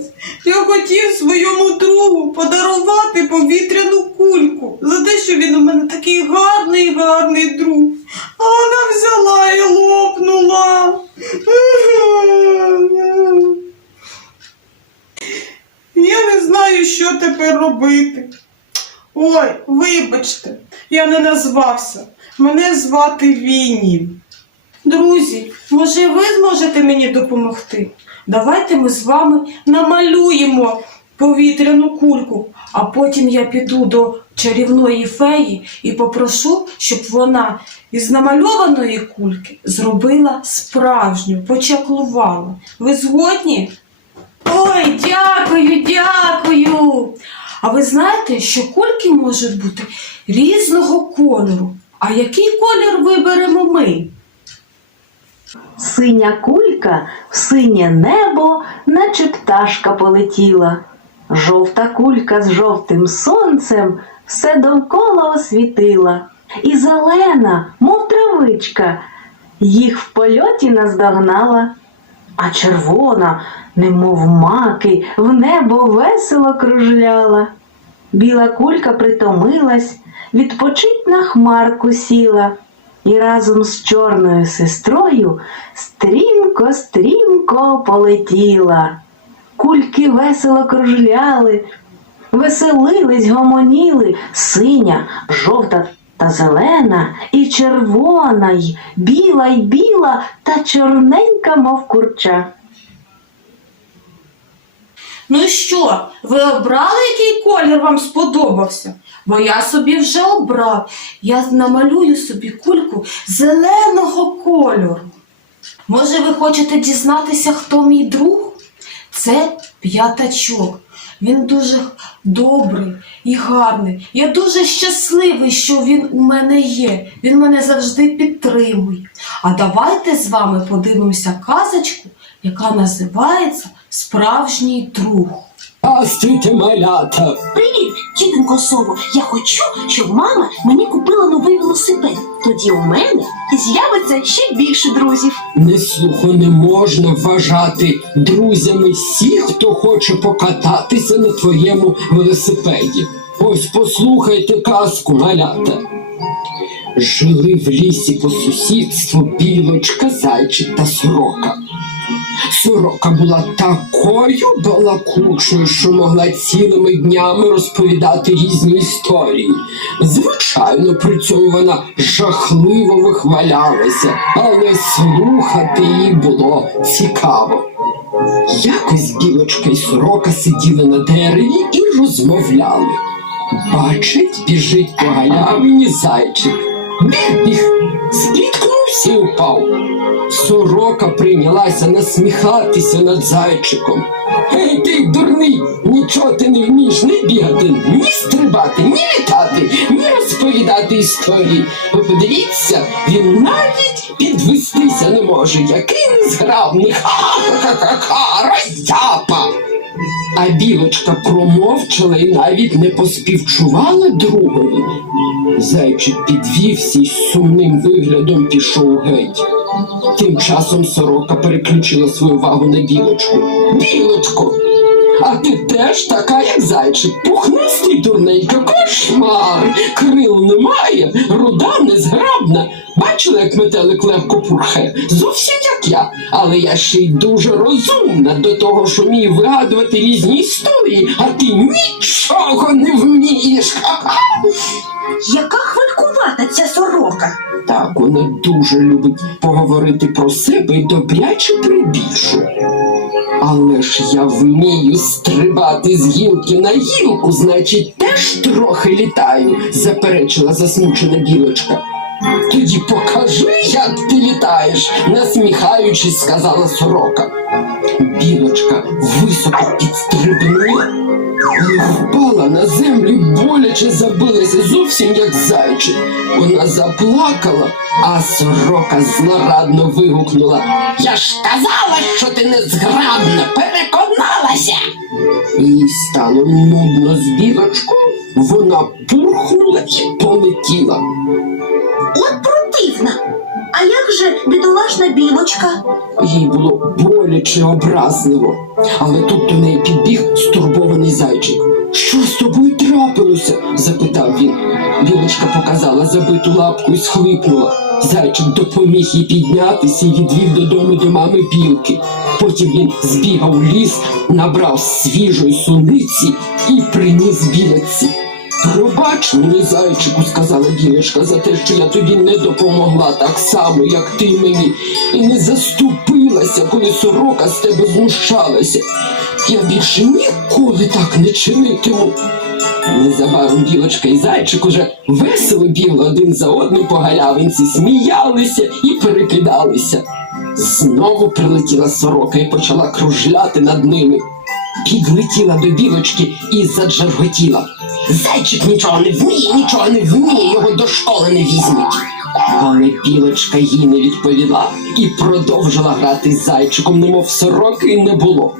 сподобалось. Я хотів своєму другу подарувати повітряну кульку за те, що він у мене такий гарний, гарний друг. А вона взяла і лопнула. Я не знаю, що тепер робити. Ой, вибачте, я не назвався. Мене звати Вінні. Може ви зможете мені допомогти? Давайте ми з вами намалюємо повітряну кульку, а потім я піду до чарівної феї і попрошу, щоб вона із намальованої кульки зробила справжню, почаклувала. Ви згодні? Ой, дякую, дякую. А ви знаєте, що кульки можуть бути різного кольору. А який колір виберемо ми? Синя кулька в синє небо, наче пташка полетіла. Жовта кулька з жовтим сонцем все довкола освітила. І зелена, мов травичка, їх в польоті наздогнала. А червона, немов маки, в небо весело кружляла. Біла кулька притомилась, відпочить на хмарку сіла і разом з чорною сестрою стрімко, стрімко полетіла. Кульки весело кружляли, веселились, гомоніли, синя, жовта та зелена, і червона, й біла й біла та чорненька, мов курча. Ну що, ви обрали, який колір вам сподобався? Бо я собі вже обрав. Я намалюю собі кульку зеленого кольору. Може, ви хочете дізнатися, хто мій друг? Це п'ятачок. Він дуже добрий і гарний. Я дуже щасливий, що він у мене є. Він мене завжди підтримує. А давайте з вами подивимося казочку, яка називається Справжній друг. Здравствуйте, малята! Привіт, тітонько Сово. Я хочу, щоб мама мені купила новий велосипед. Тоді у мене з'явиться ще більше друзів. Неслухо не можна вважати друзями всіх, хто хоче покататися на твоєму велосипеді. Ось послухайте казку, малята. Жили в лісі по сусідству білочка, зайчик та сорока. Сорока була такою балакучою, що могла цілими днями розповідати різні історії. Звичайно, при цьому вона жахливо вихвалялася, але слухати її було цікаво. Якось білочка і сорока сиділи на дереві і розмовляли. Бачить, біжить по галявині зайчик. Біг-біг, спіткнувся і упав. Сорока прийнялася насміхатися над зайчиком. Гей, ти дурний, нічого ти не вмієш ні бігати, ні стрибати, ні літати, ні розповідати історії. Ви подивіться, він навіть підвестися не може, який незграбний. Ха-ха-ха-ха, роздяпа. А білочка промовчала і навіть не поспівчувала другові. Зайчик підвівся і з сумним виглядом пішов геть. Тим часом сорока переключила свою увагу на білочку. Білочко, а ти теж така, як зайчик, пухнистий дурненька, кошмар, крил немає, руда незграбна. Бачила, як метелик легко пурхе? Зовсім як я, але я ще й дуже розумна до того, що вмію вигадувати різні історії, а ти нічого не вмієш. Яка хвилькувата ця сорока? Так, вона дуже любить поговорити про себе і добряче прибільшує. Але ж я вмію стрибати з гілки на гілку, значить, теж трохи літаю, заперечила засмучена білочка. Тоді покажи, як ти літаєш, насміхаючись, сказала сорока. Білочка високо підстрибнула, але впала на землю, боляче забилася, зовсім як зайчик. Вона заплакала, а сорока злорадно вигукнула. Я ж казала, що ти незграбна, переконалася. Їй стало нудно з білочкою, вона пурхнула і полетіла. От противна. А як же бідолашна білочка? Їй було боляче образливо. Але тут до неї підбіг стурбований зайчик. Що з тобою трапилося? запитав він. Білочка показала забиту лапку і схлипнула. Зайчик допоміг їй піднятися і відвів додому до мами білки. Потім він збігав у ліс, набрав свіжої суниці і приніс білиці. Пробач мені, зайчику, сказала білочка, за те, що я тобі не допомогла так само, як ти мені, і не заступилася, коли сорока з тебе знущалася. Я більше ніколи так не чинитиму. Незабаром білочка і зайчик уже весело бігли один за одним по галявинці, сміялися і перекидалися. Знову прилетіла сорока і почала кружляти над ними. Підлетіла до білочки і заджарготіла. Зайчик нічого не вміє, нічого не вміє, його до школи не візьмуть. Але білочка їй не відповіла і продовжила грати з зайчиком, немов сороки не було.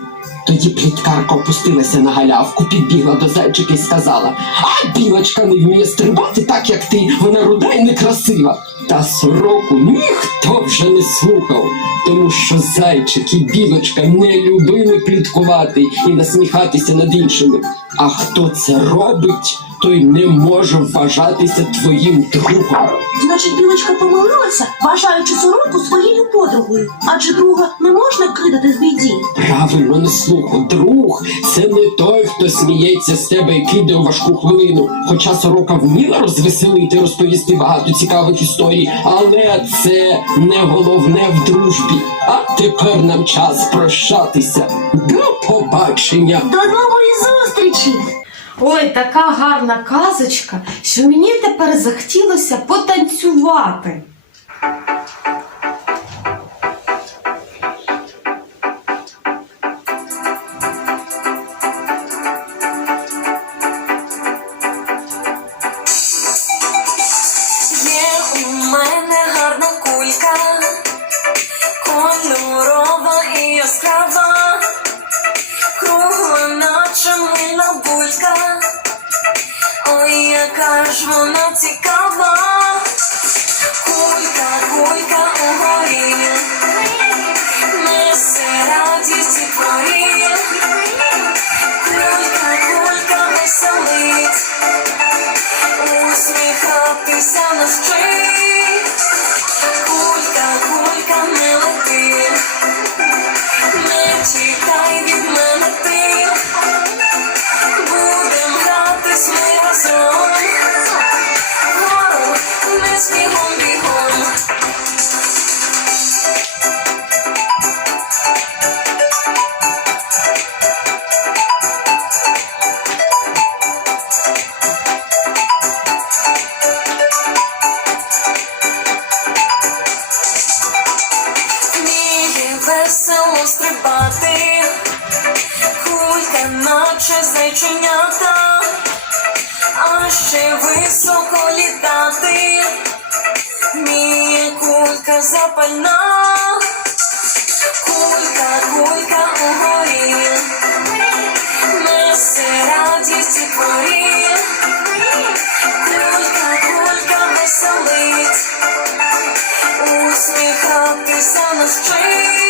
Тоді пліткарка опустилася на галявку, підбігла до зайчика і сказала: А білочка не вміє стрибати так, як ти, вона руда й некрасива. Та сороку ніхто вже не слухав, тому що зайчик і білочка не любили пліткувати і насміхатися над іншими. А хто це робить, той не може вважатися твоїм другом. Значить, білочка помилилася, вважаючи сороку своєю подругою. Адже друга не можна кидати в біді. Правильно не слухай, друг, це не той, хто сміється з тебе і кидає у важку хвилину. Хоча сорока вміла розвеселити, розповісти багато цікавих історій, але це не головне в дружбі. А тепер нам час прощатися. До побачення. До нової зустрічі! Ой, така гарна казочка, що мені тепер захотілося потанцювати. Яка ж вона цікава, кулька, кулька угорі, несе радість і творі, кулька, кулька веселить. Усміхатися навчить. Стрибати, кулька, наче зайченята, а ще високо літати, вміє кулька запальна, кулька, кулька угорі, несе радість і творі, кулька, кулька веселить. Усміхатися навчить.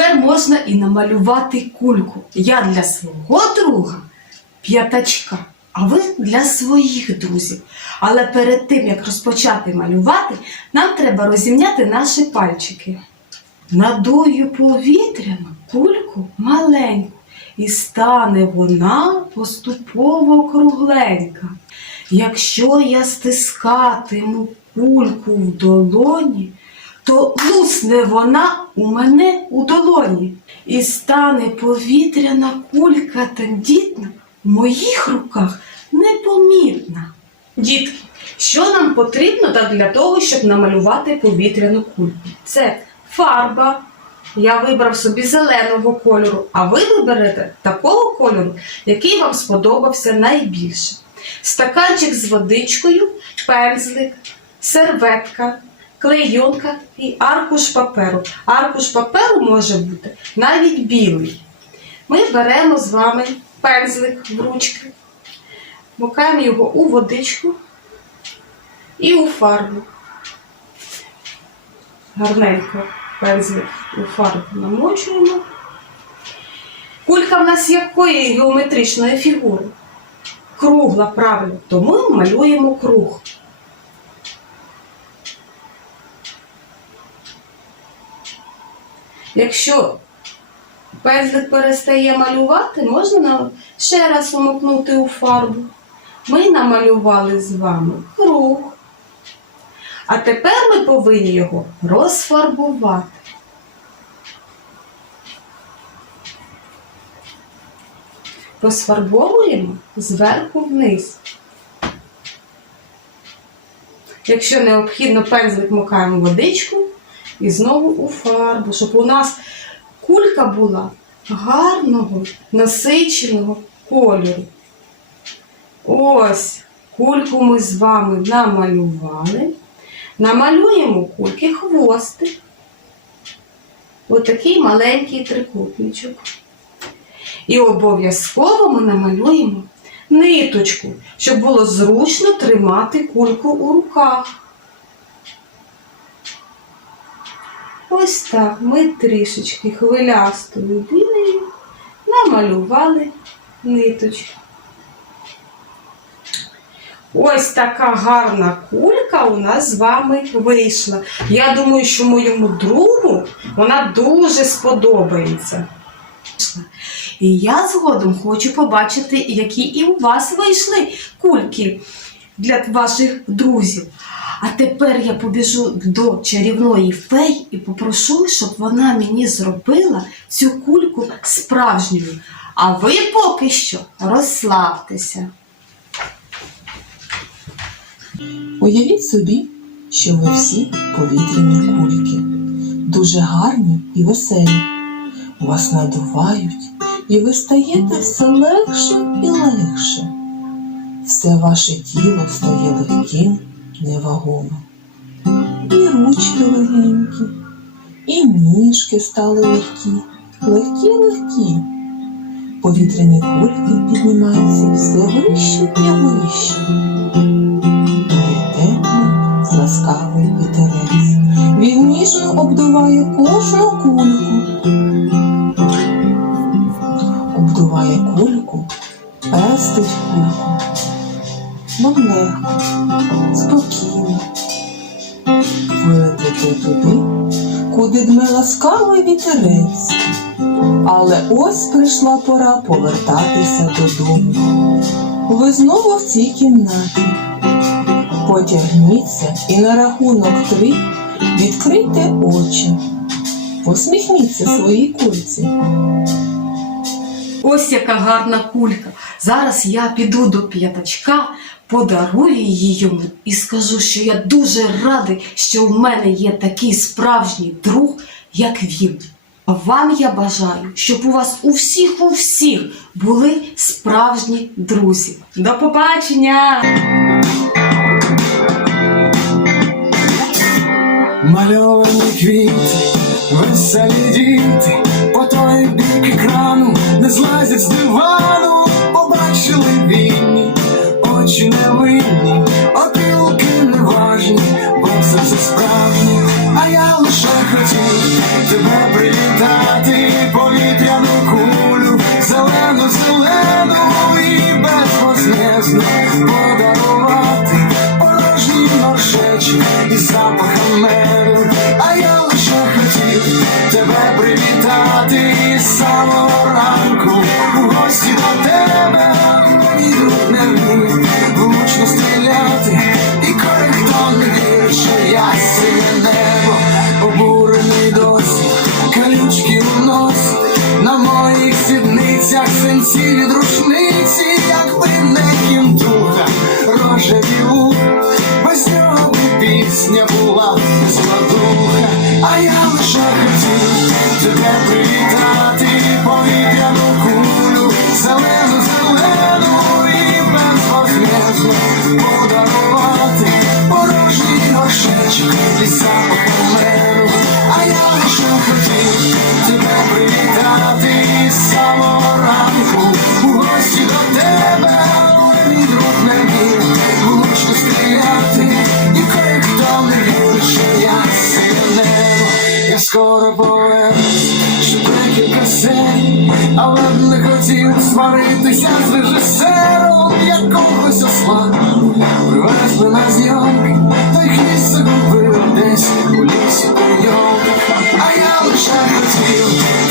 Тепер можна і намалювати кульку. Я для свого друга п'ятачка, а ви для своїх друзів. Але перед тим, як розпочати малювати, нам треба розімняти наші пальчики. Надую повітряну кульку маленьку, і стане вона поступово кругленька. Якщо я стискатиму кульку в долоні, то лусне вона у мене у долоні, і стане повітряна кулька тендітна в моїх руках непомітна. Дітки, Що нам потрібно для того, щоб намалювати повітряну кульку? Це фарба. Я вибрав собі зеленого кольору, а ви виберете такого кольору, який вам сподобався найбільше. Стаканчик з водичкою, пензлик, серветка, клейонка і аркуш паперу. Аркуш паперу може бути навіть білий. Ми беремо з вами пензлик в ручки, мукаємо його у водичку і у фарбу. Гарненько пензлик у фарбу намочуємо. Кулька в нас якої геометричної фігури? Кругла, правильно, то ми малюємо круг. Якщо пензлик перестає малювати, можна ще раз умокнути у фарбу. Ми намалювали з вами круг. А тепер ми повинні його розфарбувати. Розфарбовуємо зверху вниз. Якщо необхідно, пензлик макаємо водичку і знову у фарбу, щоб у нас кулька була гарного, насиченого кольору. Ось кульку ми з вами намалювали. Намалюємо кульки хвостик. Отакий маленький трикутничок. І обов'язково ми намалюємо ниточку, щоб було зручно тримати кульку у руках. Ось так ми трішечки хвилястою лінією намалювали ниточку. Ось така гарна кулька у нас з вами вийшла. Я думаю, що моєму другу вона дуже сподобається. І я згодом хочу побачити, які і у вас вийшли кульки для ваших друзів. А тепер я побіжу до чарівної феї і попрошу, щоб вона мені зробила цю кульку справжньою. А ви поки що розслабтеся. Уявіть собі, що ви всі повітряні кульки, дуже гарні і веселі. Вас надувають, і ви стаєте все легше і легше. Все ваше тіло стає легким, невагомим. І ручки легенькі, і ніжки стали легкі, легкі-легкі. Повітряні кульки піднімаються все вище і вище. Дує теплий, ласкавий вітерець. Він ніжно обдуває кожну кульку. Обдуває кульку, пестить кульку. Вам легко, куди дме ласкавий вітерець. Але ось прийшла пора повертатися додому. Ви знову в цій кімнаті. Потягніться і на рахунок три відкрийте очі. Посміхніться своїй кульці. Ось яка гарна кулька. Зараз я піду до п'ятачка, подарую її йому і скажу, що я дуже радий, що в мене є такий справжній друг, як він. А вам я бажаю, щоб у вас у всіх у всіх були справжні друзі. До побачення! Мальовані квіти, веселі діти, по той бік екрану не злазять з дивану, побачили вінні, очі невинні, опілки неважні, бо все це справжнє, а я лише хотів тебе привітати, повітряну кулю, зелену, зелену і безвознесну подарувати We. А але не хотів сваритися з режисером якогось осла. Привезли на зйомки, той хліст загубив десь у лісі прийом, а я лише хотів.